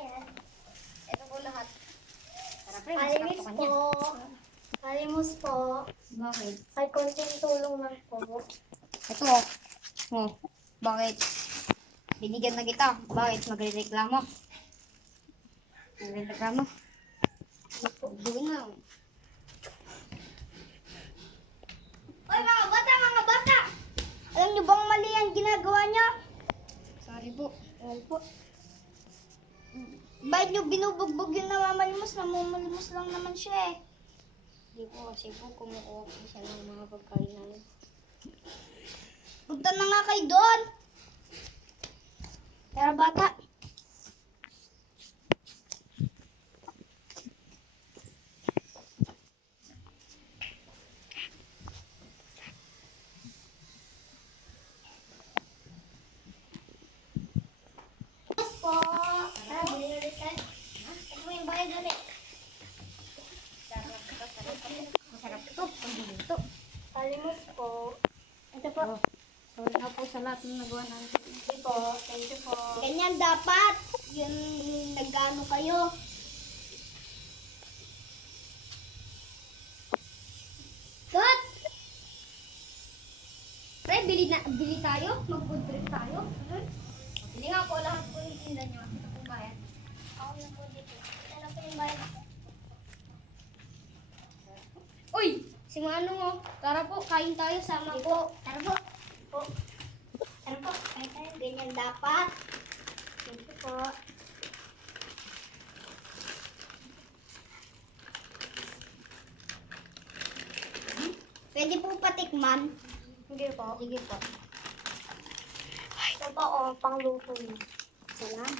yan. Ito po lahat. Tara, pre, masarap Kalimix to po. kanya. Kalimos po. Bakit? Ay, konting tulong lang po. Ito. Oh, bakit? Binigyan na kita. Bakit? Magre-reklamo. Magre-reklamo. Buhin na. Oy, mga bata, mga bata! Alam niyo bang mali ang ginagawa niyo? Sorry po. Ayan po. Bakit niyo binubugbog yung namamalimos? Namamalimos lang naman siya eh. Hindi po kasi po kumukuha po siya ng mga pagkain namin. Punta na nga kayo doon. Tara bata. Yes po. Tara, bili ulit tayo. Ito mo yung bayad ulit. Masarap ito. Pag-dito. Kalimos po. Ito po. Oh, sorry na po sa lahat ng nagawa namin. Sige po. Thank you po. Ganyan dapat. Yung nag-ano kayo. Cut! Pre, bili tayo. Mag-food trip tayo. Hindi nga po lahat po yung tinda nyo. Ito po bayad. Ako na po dito. Ano po yung bayad? Uy! Si Manong oh. Tara po, kain tayo sama Sige po. po. Tara po. Po. Tara po. Kain tayo. Ganyan dapat. Thank you po. Pwede po patikman. Hindi po. Sige po. Ito po, oh, pangluto niyo. Salamat.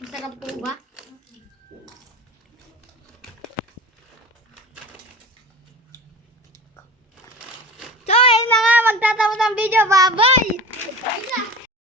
Masarap po ba?